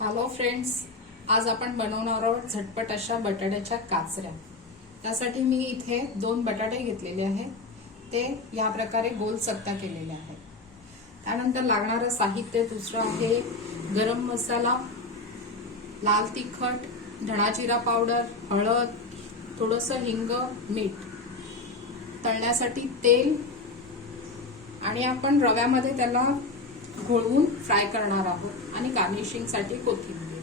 Hello friends आज आपण बनवणार आहोत झटपट अशा बटाट्याच्या काचऱ्या. त्यासाठी मी इथे दोन बटाटे घेतलेले आहेत. ते या प्रकारे गोल चकत्या केलेले आहेत. त्यानंतर लागणारं साहित्य दुसरं आहे गरम मसाला लाल तिखट धणाजिरा पावडर हळद थोडंसं हिंग मीठ. तळण्यासाठी तेल आणि आपण रव्यामध्ये त्याला घोळवून फ्राय करणार आहोत आणि गार्निशिंगसाठी कोथिंबीर.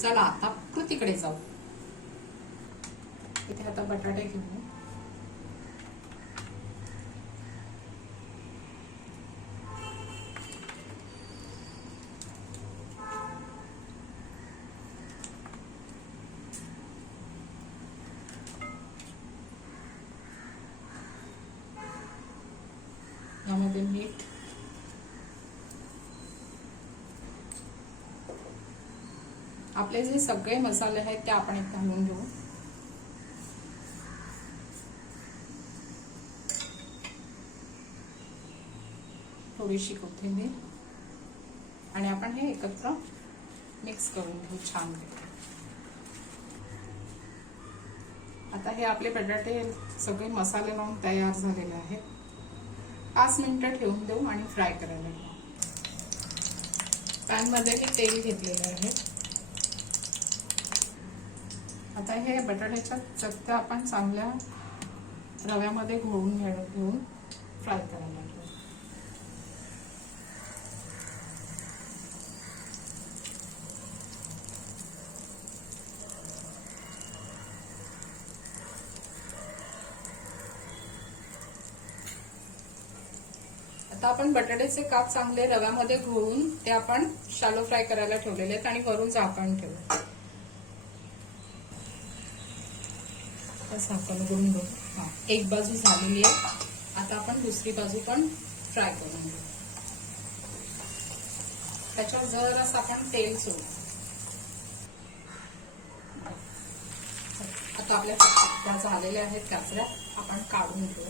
चला आता कृतीकडे जाऊ. इथे आता बटाटे घेऊ यामध्ये मीठ आपले जे सगळे मसाले आहेत ते आपण एक घालून घेऊ. थोडीशी कोथिंबीर. आणि आपण हे एकत्र मिक्स करून घेऊ छान आता हे आपले बटाटे सगळे मसाले लावून तयार झालेले आहेत. पाच मिनिटं ठेवून देऊ आणि फ्राय करायला घेऊ मी तेल घेतलेले आहे. आता हे बटाट्याच्या चकत्या आपण चांगल्या रव्यामध्ये घोळून घे- घेऊन फ्राय करायला घेऊ आता आपण बटाट्याचे काप चांगले रव्यामध्ये घोळून ते आपण शालो फ्राय करायला ठेवलेले आहेत आणि वरून झाकण ठेवू आता साखर करून घेऊ हा एक बाजू झालेली आहे आता आपण दुसरी बाजू पण फ्राय करून घेऊ. त्याच्यावर जरास आपण तेल सोडू. आता आपल्या झालेल्या आहेत काचऱ्या आपण काढून घेऊ.